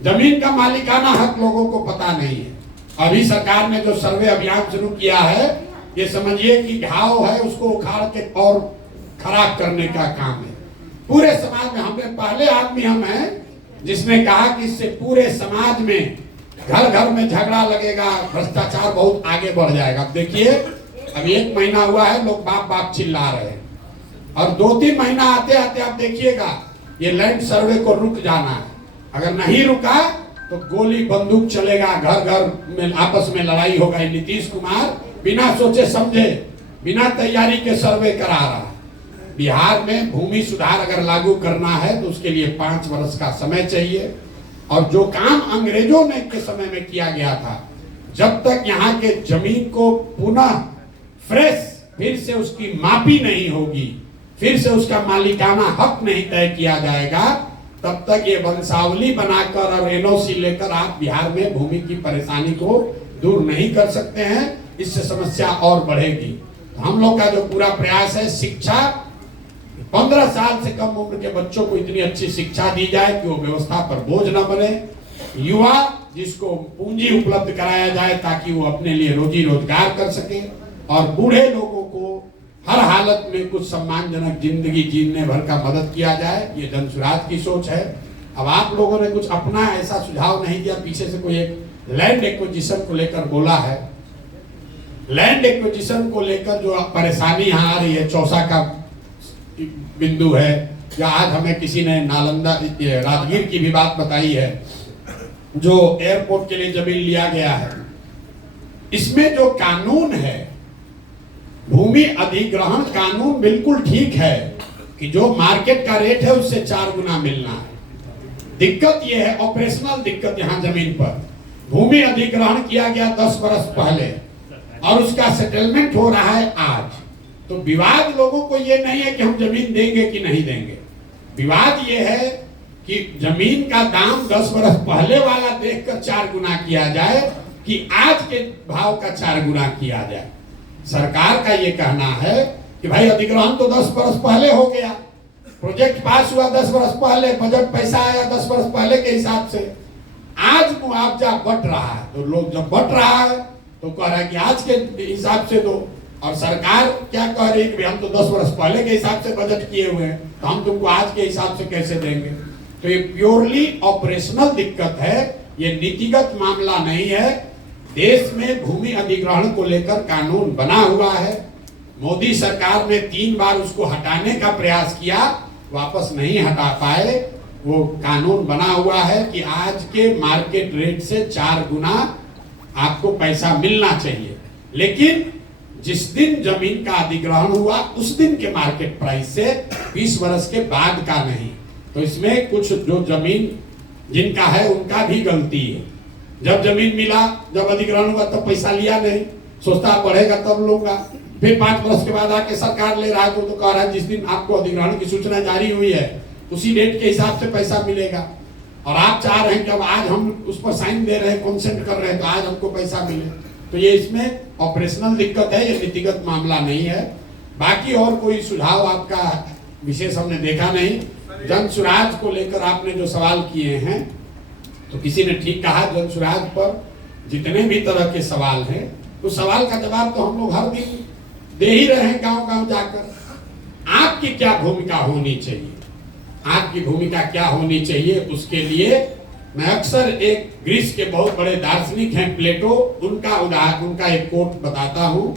जमीन का मालिकाना हक लोगों को पता नहीं है। अभी सरकार ने जो सर्वे अभियान शुरू किया है, ये समझिए कि घाव है उसको उखाड़ के और खराब करने का काम है। पूरे समाज में हमें पहले आदमी हम हैं जिसने कहा कि इससे पूरे समाज में घर घर में झगड़ा लगेगा, भ्रष्टाचार बहुत आगे बढ़ जाएगा। अब देखिए अभी 1 महीना हुआ है, लोग बाप बाप चिल्ला रहे हैं, और 2-3 महीना आते आते आप देखिएगा ये लैंड सर्वे को रुक जाना है। अगर नहीं रुका तो गोली बंदूक चलेगा, घर घर में आपस में लड़ाई होगा। नीतीश कुमार बिना सोचे समझे, बिना तैयारी के सर्वे करा रहा है। बिहार में भूमि सुधार अगर लागू करना है तो उसके लिए 5 वर्ष का समय चाहिए, और जो काम अंग्रेजों ने के समय में किया गया था, जब तक यहाँ के जमीन को पुनः फ्रेश फिर से उसकी मापी नहीं होगी, फिर से उसका मालिकाना हक नहीं तय किया जाएगा, तब तक ये वंशावली बनाकर और NOC लेकर आप बिहार में भूमि की परेशानी को दूर नहीं कर सकते हैं। इससे समस्या और बढ़ेगी। तो हम लोग का जो पूरा प्रयास है, शिक्षा 15 साल से कम उम्र के बच्चों को इतनी अच्छी शिक्षा दी जाए कि वो व्यवस्था पर बोझ न बने। युवा जिसको पूंजी उपलब्ध कराया जाए ताकि वो अपने लिए रोजी रोजगार कर सके, और बूढ़े लोगों को हर हालत में कुछ सम्मानजनक जिंदगी जीने भर का मदद किया जाए। ये जन स्वराज की सोच है। अब आप लोगों ने कुछ अपना ऐसा सुझाव नहीं दिया। पीछे से कोई एक लैंड एक्विजिशन को लेकर बोला है। लैंड एक्विजिशन को लेकर जो परेशानी यहाँ आ रही है, चौसा का बिंदु है, या आज हमें किसी ने नालंदा राजगीर की भी बात बताई है, जो एयरपोर्ट के लिए जमीन लिया गया है। इसमें जो कानून है, भूमि अधिग्रहण कानून बिल्कुल ठीक है कि जो मार्केट का रेट है उससे 4 गुना मिलना है। दिक्कत यह है, ऑपरेशनल दिक्कत, यहाँ जमीन पर भूमि अधिग्रहण किया गया 10 वर्ष पहले और उसका सेटलमेंट हो रहा है आज। तो विवाद लोगों को ये नहीं है कि हम जमीन देंगे कि नहीं देंगे। विवाद ये है कि जमीन का दाम 10 वर्ष पहले वाला देखकर 4 गुना किया जाए कि आज के भाव का 4 गुना किया जाए। सरकार का ये कहना है कि भाई अधिग्रहण तो 10 वर्ष पहले हो गया, प्रोजेक्ट पास हुआ 10 वर्ष पहले, बजट पैसा आया 10 वर्ष पहले के हिसाब से, आज मुआवजा बट रहा है। तो लोग जब बट रहा है तो कह रहा है कि आज के हिसाब से दो, और सरकार क्या कह रही है कि हम तो 10 वर्ष पहले के हिसाब से बजट किए हुए हैं, तो हम तुमको आज के हिसाब से कैसे देंगे। तो ये प्योरली ऑपरेशनल दिक्कत है, ये नीतिगत मामला नहीं है। देश में भूमि अधिग्रहण को लेकर कानून बना हुआ है। मोदी सरकार ने 3 बार उसको हटाने का प्रयास किया, वापस नहीं हटा पाए। वो कानून बना हुआ है कि आज के मार्केट रेट से 4 गुना आपको पैसा मिलना चाहिए, लेकिन जिस दिन जमीन का अधिग्रहण हुआ उस दिन के मार्केट प्राइस से, 20 वर्ष के बाद का नहीं। तो इसमें कुछ जो जमीन जिनका है उनका भी गलती है। जब जमीन मिला, जब अधिग्रहण हुआ तब पैसा लिया नहीं, सोचता बढ़ेगा तब लूंगा। फिर 5 वर्ष के बाद आके सरकार ले रहा है तो कह रहा है जिस दिन आपको अधिग्रहण की सूचना जारी हुई है उसी डेट के हिसाब से पैसा मिलेगा। और आप चाह रहे हैं कि अब आज हम उस पर साइन दे रहे हैं, कंसेंट कर रहे हैं, तो आज हमको पैसा मिले। तो ये इसमें ऑपरेशनल दिक्कत है, ये नीतिगत मामला नहीं है। बाकी और कोई सुझाव आपका विशेष हमने देखा नहीं। जन सुराज को लेकर आपने जो सवाल किए हैं, तो किसी ने ठीक कहा, जन सुराज पर जितने भी तरह के सवाल हैं उस सवाल का जवाब तो हम लोग हर दिन दे ही रहे हैं गांव गांव जाकर। आपकी क्या भूमिका होनी चाहिए, आपकी भूमिका क्या होनी चाहिए, उसके लिए मैं अक्सर एक ग्रीस के बहुत बड़े दार्शनिक हैं प्लेटो, उनका एक कोट बताता हूं।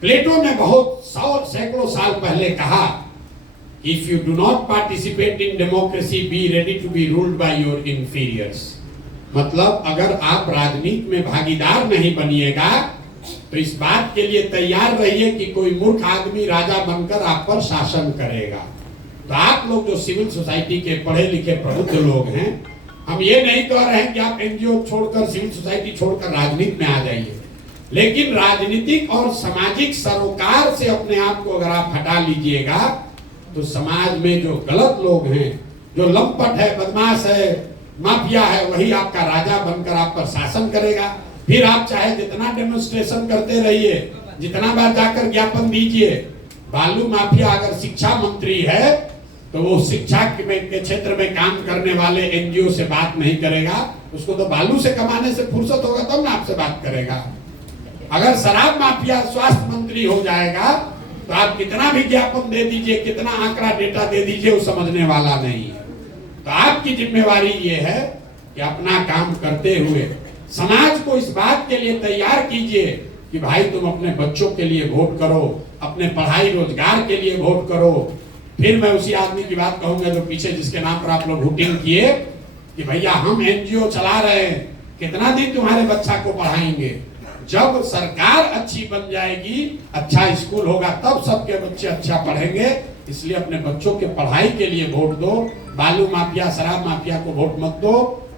प्लेटो ने बहुत सैकड़ों साल पहले कहा, if you do not participate in democracy be ready to be ruled by your inferiors. मतलब अगर आप राजनीति में भागीदार नहीं बनिएगा तो इस बात के लिए तैयार रहिए कि कोई मूर्ख आदमी राजा बनकर आप पर शासन करेगा। तो आप लोग जो सिविल सोसाइटी के पढ़े लिखे प्रबुद्ध लोग हैं, हम ये नहीं कह रहे हैं कि आप एनजीओ छोड़कर, सिविल सोसाइटी छोड़कर राजनीति में आ जाइए, लेकिन राजनीतिक और सामाजिक सरोकार से अपने आप को अगर आप हटा लीजिएगा तो समाज में जो गलत लोग हैं, जो लंपट है, बदमाश है, माफिया है वही आपका राजा बनकर आप पर शासन करेगा। फिर आप चाहे जितना डेमोन्स्ट्रेशन करते रहिए, जितना बार जाकर ज्ञापन दीजिए, बालू माफिया अगर शिक्षा मंत्री है तो वो शिक्षा के क्षेत्र में काम करने वाले एनजीओ से बात नहीं करेगा। उसको तो बालू से कमाने से फुर्सत होगा तब ना आपसे बात करेगा। अगर शराब माफिया स्वास्थ्य मंत्री हो जाएगा तो आप कितना भी ज्ञापन दे दीजिए, कितना आंकड़ा डेटा दे दीजिए, वो समझने वाला नहीं है। तो आपकी जिम्मेवारी ये है कि अपना काम करते हुए समाज को इस बात के लिए तैयार कीजिए कि भाई तुम अपने बच्चों के लिए वोट करो, अपने पढ़ाई रोजगार के लिए वोट करो। फिर मैं उसी आदमी की बात कहूंगा जो पीछे जिसके नाम पर आप लोग वोटिंग किए कि भैया हम एनजीओ चला रहे हैं, कितना दिन तुम्हारे बच्चा को पढ़ाएंगे। जब सरकार अच्छी बन जाएगी, अच्छा स्कूल होगा, तब सबके बच्चे अच्छा पढ़ेंगे। इसलिए अपने बच्चों के पढ़ाई के लिए वोट दो। बालू माफिया, शराब माफिया को वोट मत दो।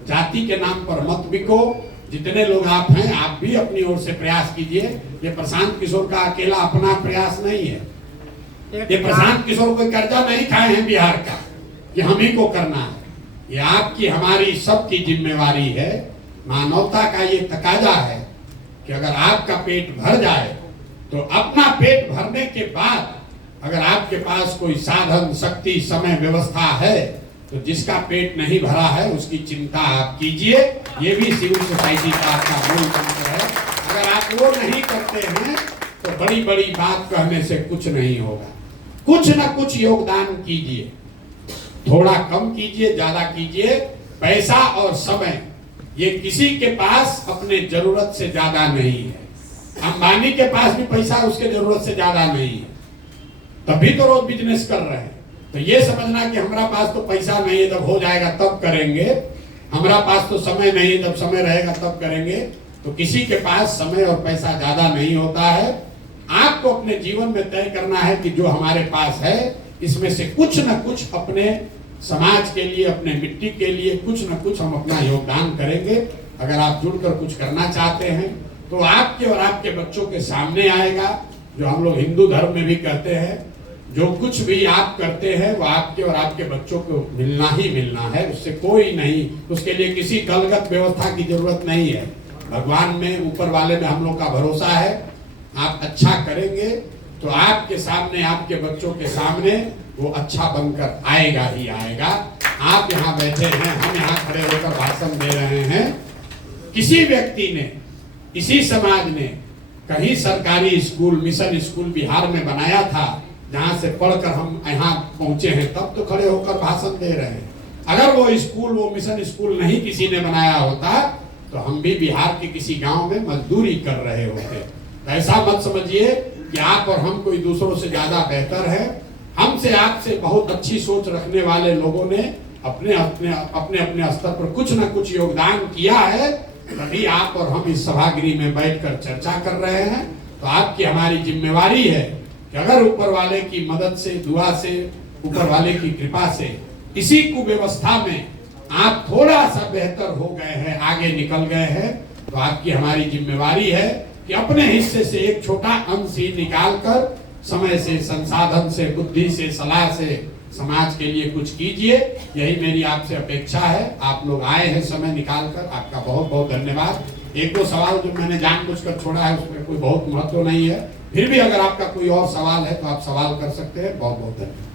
जाति के नाम पर मत बिको। जितने लोग आप हैं, आप भी अपनी ओर से प्रयास कीजिए। ये प्रशांत किशोर का अकेला अपना प्रयास नहीं है। ये प्रशांत किशोर कोई कर्जा नहीं खाए हैं बिहार का कि हम ही को करना है। ये आपकी हमारी सबकी जिम्मेवारी है। मानवता का ये तकाजा है कि अगर आपका पेट भर जाए तो अपना पेट भरने के बाद अगर आपके पास कोई साधन, शक्ति, समय, व्यवस्था है तो जिसका पेट नहीं भरा है उसकी चिंता आप कीजिए। ये भी सिविल सोसाइटी का आपका मूल मंत्र है। अगर आप वो नहीं करते हैं तो बड़ी बड़ी बात कहने से कुछ नहीं होगा। कुछ ना कुछ योगदान कीजिए, थोड़ा कम कीजिए, ज्यादा कीजिए। पैसा और समय ये किसी के पास अपने जरूरत से ज्यादा नहीं है। अंबानी के पास भी पैसा उसके जरूरत से ज्यादा नहीं है, तभी तो रोज बिजनेस कर रहे हैं। तो ये समझना कि हमारा पास तो पैसा नहीं है, जब हो जाएगा तब करेंगे, हमारा पास तो समय नहीं है, जब समय रहेगा तब करेंगे, तो किसी के पास समय और पैसा ज्यादा नहीं होता है। आपको अपने जीवन में तय करना है कि जो हमारे पास है इसमें से कुछ न कुछ अपने समाज के लिए, अपने मिट्टी के लिए कुछ न कुछ हम अपना योगदान करेंगे। अगर आप जुड़कर कुछ करना चाहते हैं तो आपके और आपके बच्चों के सामने आएगा। जो हम लोग हिंदू धर्म में भी कहते हैं, जो कुछ भी आप करते हैं वो आपके और आपके बच्चों को मिलना ही मिलना है, उससे कोई नहीं, उसके लिए किसी दलगत व्यवस्था की जरूरत नहीं है। भगवान में, ऊपर वाले में हम लोग का भरोसा है। आप अच्छा करेंगे तो आपके सामने, आपके बच्चों के सामने वो अच्छा बनकर आएगा ही आएगा। आप यहाँ बैठे हैं, हम यहाँ खड़े होकर भाषण दे रहे हैं। किसी व्यक्ति ने, किसी समाज ने कहीं सरकारी स्कूल, मिशन स्कूल बिहार में बनाया था जहां से पढ़कर हम यहाँ पहुंचे हैं, तब तो खड़े होकर भाषण दे रहे हैं। अगर वो स्कूल, वो मिशन स्कूल नहीं किसी ने बनाया होता तो हम भी बिहार के किसी गांव में मजदूरी कर रहे होते। ऐसा मत समझिए कि आप और हम कोई दूसरों से ज्यादा बेहतर है। हमसे, आपसे बहुत अच्छी सोच रखने वाले लोगों ने अपने अपने स्तर पर कुछ न कुछ योगदान किया है, तभी आप और हम इस सभागृह में बैठकर चर्चा कर रहे हैं। तो आपकी हमारी जिम्मेवारी है कि अगर ऊपर वाले की मदद से, दुआ से, ऊपर वाले की कृपा से इसी कुव्यवस्था में आप थोड़ा सा बेहतर हो गए हैं, आगे निकल गए हैं, तो आपकी हमारी जिम्मेवारी है कि अपने हिस्से से एक छोटा अंश ही निकालकर समय से, संसाधन से, बुद्धि से, सलाह से समाज के लिए कुछ कीजिए। यही मेरी आपसे अपेक्षा है। आप लोग आए हैं समय निकालकर, आपका बहुत बहुत धन्यवाद। एक दो सवाल जो मैंने जानबूझकर छोड़ा है उसमें कोई बहुत महत्व नहीं है, फिर भी अगर आपका कोई और सवाल है तो आप सवाल कर सकते हैं। बहुत बहुत धन्यवाद।